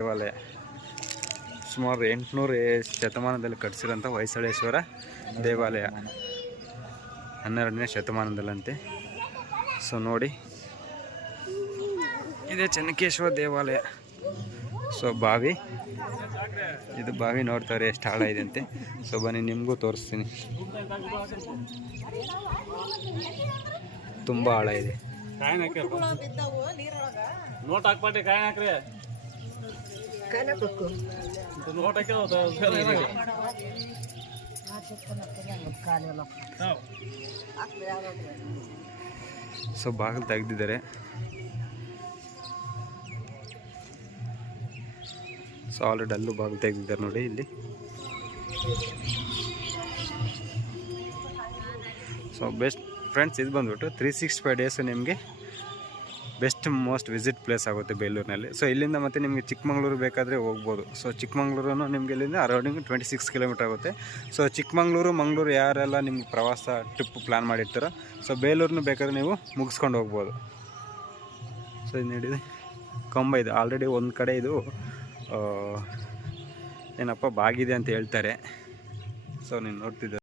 ದೇವಾಲಯ ಸುಮಾರು 800 ಶತಮಾನದಲ್ಲಿ ಕಟ್ಟಿಸಿರೋಂಥ ಹೊಯ್ಸಳೇಶ್ವರ ದೇವಾಲಯ 12ನೇ ಶತಮಾನದಲ್ಲಂತೆ. ಸೊ ನೋಡಿ, ಇದೇ ಚೆನ್ನಕೇಶ್ವರ ದೇವಾಲಯ. ಸೊ ಬಾವಿ, ಇದು ಬಾವಿ ನೋಡ್ತಾರೆ ಎಷ್ಟು ಆಳ ಇದೆ ಅಂತೆ. ಸೊ ಬನ್ನಿ ನಿಮಗೂ ತೋರಿಸ್ತೀನಿ. ತುಂಬ ಆಳ ಇದೆ. ನೋಟ್ ಹಾಕ್ಬಾರ್ರಿ, ಕಾಯಿ ಹಾಕ್ರಿ. ನೋಟ್ ಸೊ ಬಾಗಿಲು ತೆಗೆದಿದ್ದಾರೆ. ಸೊ ಆಲ್ರೆಡಿ ಅಲ್ಲೂ ಬಾಗಿಲು ತೆಗೆದಿದ್ದಾರೆ ನೋಡಿ ಇಲ್ಲಿ. ಸೊ ಬೆಸ್ಟ್ ಫ್ರೆಂಡ್ಸ್, ಇದು ಬಂದ್ಬಿಟ್ಟು 365 ಡೇಸ್ ನಿಮಗೆ ಬೆಸ್ಟ್ ಮೋಸ್ಟ್ ವಿಸಿಟ್ ಪ್ಲೇಸ್ ಆಗುತ್ತೆ ಬೇಲೂರಿನಲ್ಲಿ. ಸೊ ಇಲ್ಲಿಂದ ಮತ್ತು ನಿಮಗೆ ಚಿಕ್ಕಮಂಗ್ಳೂರು ಬೇಕಾದರೆ ಹೋಗ್ಬೋದು. ಸೊ ಚಿಕ್ಕಮಂಗ್ಳೂರು ನಿಮಗೆ ಇಲ್ಲಿಂದ ಅರೌಂಡಿಂಗ್ 26 ಕಿಲೋಮೀಟರ್ ಆಗುತ್ತೆ. ಸೊ ಚಿಕ್ಕಮಂಗ್ಳೂರು ಮಂಗಳೂರು ಯಾರೆಲ್ಲ ನಿಮ್ಗೆ ಪ್ರವಾಸ ಟ್ರಿಪ್ ಪ್ಲ್ಯಾನ್ ಮಾಡಿರ್ತಾರೋ, ಸೊ ಬೇಲೂರನ್ನು ಬೇಕಾದ್ರೆ ನೀವು ಮುಗಿಸ್ಕೊಂಡು ಹೋಗ್ಬೋದು. ಸೊ ಇದು ನೋಡಿದೆ ಕಂಬ ಇದೆ. ಆಲ್ರೆಡಿ ಒಂದು ಕಡೆ ಇದು ಏನಪ್ಪ ಬಾಗಿದೆ ಅಂತ ಹೇಳ್ತಾರೆ. ಸೊ ನೀನು ನೋಡ್ತಿದ್ದೆ.